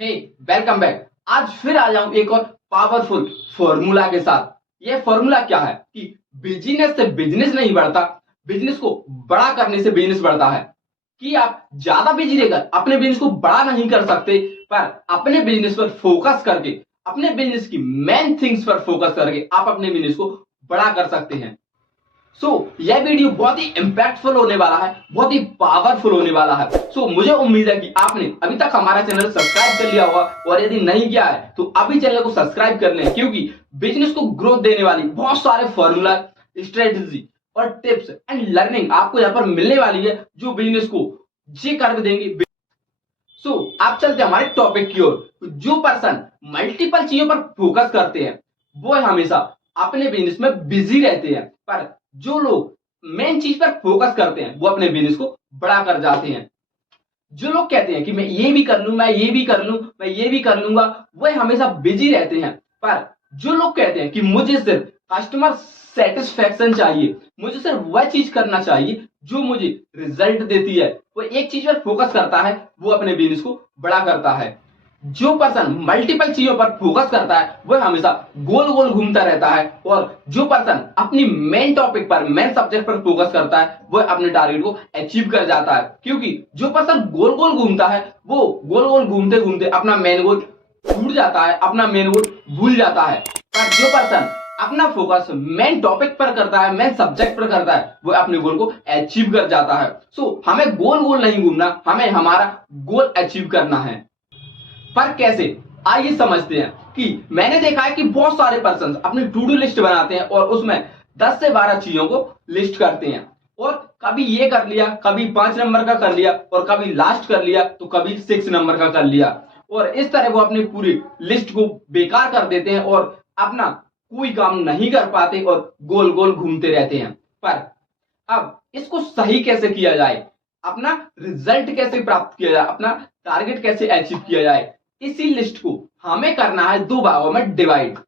हे, welcome back. आज फिर आ जाऊं एक और पावरफुल फॉर्मूला के साथ। ये फॉर्मूला क्या है कि बिजनेस से बिजनेस नहीं बढ़ता, बिजनेस को बड़ा करने से बिजनेस बढ़ता है। कि आप ज्यादा बिजी रहकर अपने बिजनेस को बड़ा नहीं कर सकते, पर अपने बिजनेस पर फोकस करके, अपने बिजनेस की मेन थिंग्स पर फोकस करके आप अपने बिजनेस को बड़ा कर सकते हैं। यह वीडियो बहुत ही इंपैक्टफुल होने वाला है, बहुत ही पावरफुल होने वाला है। मुझे उम्मीद है कि आपने अभी तक हमारा चैनल सब्सक्राइब कर लिया होगा, और यदि नहीं किया है तो अभी चैनल को सब्सक्राइब कर लें, क्योंकि बिजनेस को ग्रोथ देने वाली बहुत सारे फॉर्मूला, स्ट्रेटेजी और टिप्स एंड लर्निंग आपको यहाँ पर मिलने वाली है, जो बिजनेस को जी कर देंगे। आप चलते हैं हमारे टॉपिक की ओर। जो पर्सन मल्टीपल चीजों पर फोकस करते हैं वो हमेशा अपने बिजनेस में बिजी रहते हैं, पर जो लोग मेन चीज पर फोकस करते हैं वो अपने बिजनेस को बड़ा कर जाते हैं। जो लोग कहते हैं कि मैं ये भी कर लूं, मैं ये भी कर लूं, मैं ये भी कर लूंगा, वह हमेशा बिजी रहते हैं। पर जो लोग कहते हैं कि मुझे सिर्फ कस्टमर सेटिस्फेक्शन चाहिए, मुझे सिर्फ वह चीज करना चाहिए जो मुझे रिजल्ट देती है, वो एक चीज पर फोकस करता है, वो अपने बिजनेस को बड़ा करता है। जो पर्सन मल्टीपल चीजों पर फोकस करता है वह हमेशा गोल गोल घूमता रहता है, और जो पर्सन अपनी मेन टॉपिक पर, मेन सब्जेक्ट पर फोकस करता है वह अपने टारगेट को अचीव कर जाता है। क्योंकि जो पर्सन गोल गोल घूमता है वो गोल गोल घूमते घूमते अपना मेन गोल छूट जाता है, अपना मेन गोल भूल जाता है। पर जो पर्सन अपना फोकस मेन टॉपिक पर करता है, मेन सब्जेक्ट पर करता है, वो अपने गोल को अचीव कर जाता है। हमें गोल गोल नहीं घूमना, हमें हमारा गोल अचीव करना है। पर कैसे, आइए समझते हैं। कि मैंने देखा है कि बहुत सारे पर्सन अपनी टू डू लिस्ट बनाते हैं और उसमें 10 से 12 चीजों को लिस्ट करते हैं, और कभी ये कर लिया, कभी 5 नंबर का कर लिया, और कभी लास्ट कर लिया, तो कभी 6 नंबर का कर लिया, और इस तरह वो अपनी पूरी लिस्ट को बेकार कर देते हैं और अपना कोई काम नहीं कर पाते और गोल गोल घूमते रहते हैं। पर अब इसको सही कैसे किया जाए, अपना रिजल्ट कैसे प्राप्त किया जाए, अपना टारगेट कैसे अचीव किया जाए, इसी लिस्ट को हमें करना है 2 भागों में डिवाइड।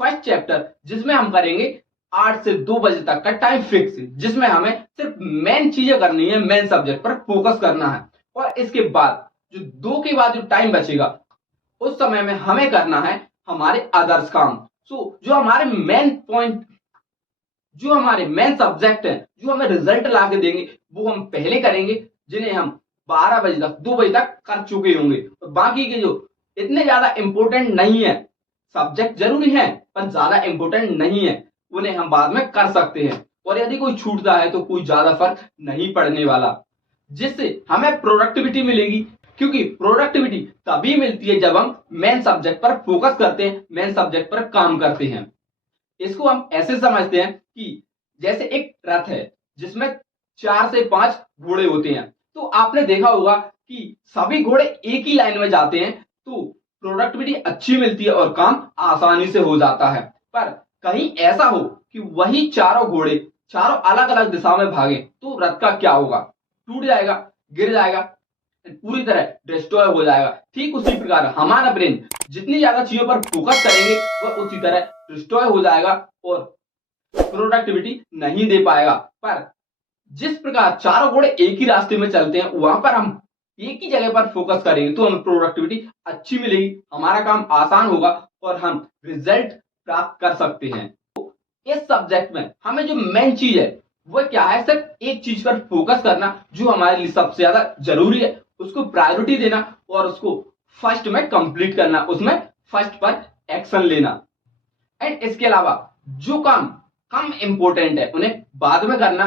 फर्स्ट चैप्टर जिसमें हम करेंगे 8 से 2 बजे तक का टाइम फिक्स, जिसमें हमें सिर्फ मेन चीजें करनी है, मेन सब्जेक्ट पर फोकस करना है। और इसके बाद जो 2 के बाद जो टाइम बचेगा उस समय में हमें करना है हमारे अदर्स काम। जो हमारे मेन पॉइंट, जो हमारे मेन सब्जेक्ट है, जो हमें रिजल्ट ला के देंगे, वो हम पहले करेंगे, जिन्हें हम 12 बजे तक, 2 बजे तक कर चुके होंगे। और बाकी के जो इतने ज्यादा इंपॉर्टेंट नहीं है, सब्जेक्ट जरूरी है पर ज्यादा इंपॉर्टेंट नहीं है, उन्हें हम बाद में कर सकते हैं। और यदि कोई छूटता है तो कोई ज्यादा फर्क नहीं पड़ने वाला, जिससे हमें प्रोडक्टिविटी मिलेगी। क्योंकि प्रोडक्टिविटी तभी मिलती है जब हम मेन सब्जेक्ट पर फोकस करते हैं, मेन सब्जेक्ट पर काम करते हैं। इसको हम ऐसे समझते हैं कि जैसे एक रथ है जिसमें 4 से 5 घोड़े होते हैं। तो आपने देखा होगा कि सभी घोड़े एक ही लाइन में जाते हैं तो प्रोडक्टिविटी अच्छी मिलती है और काम आसानी से हो जाता है। पर कहीं ऐसा हो कि वही चारों घोड़े चारों अलग अलग दिशा में भागे, तो रथ का क्या होगा, टूट जाएगा, गिर जाएगा, पूरी तरह डिस्ट्रॉय हो जाएगा। ठीक उसी प्रकार हमारा ब्रेन जितनी ज्यादा चीजों पर फोकस करेंगे वह उसी तरह डिस्ट्रॉय हो जाएगा और प्रोडक्टिविटी नहीं दे पाएगा। पर जिस प्रकार चारों घोड़े एक ही रास्ते में चलते हैं, वहां पर हम एक ही जगह पर फोकस करेंगे तो हमें प्रोडक्टिविटी अच्छी मिलेगी, हमारा काम आसान होगा और हम रिजल्ट प्राप्त कर सकते हैं। इस सब्जेक्ट में हमें जो मेन चीज है वो क्या है, सिर्फ एक चीज पर फोकस करना, जो हमारे लिए सबसे ज्यादा जरूरी है, उसको प्रायोरिटी देना और उसको फर्स्ट में कंप्लीट करना, उसमें फर्स्ट पर एक्शन लेना। एंड इसके अलावा जो काम कम इंपॉर्टेंट है उन्हें बाद में करना,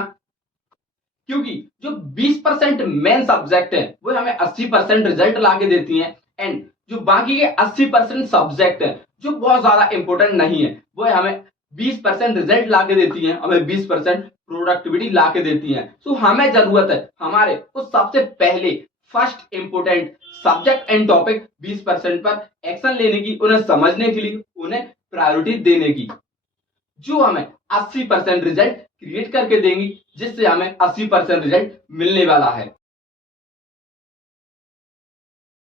क्योंकि जो 20% मेन सब्जेक्ट है वो हमें 80% रिजल्ट ला के देती हैं। एंड जो बाकी के 80% सब्जेक्ट है जो बहुत ज्यादा इंपॉर्टेंट नहीं है, वो हमें 20% रिजल्ट ला के देती हैं, हमें 20% प्रोडक्टिविटी ला के देती हैं। हमें जरूरत है हमारे उस सबसे पहले first important subject and topic 20% पर एक्शन लेने की, उन्हें समझने के लिए, उन्हें प्रायोरिटी देने की, जो हमें 80% रिजल्ट क्रिएट करके देंगी, जिससे हमें 80% रिजल्ट मिलने वाला है।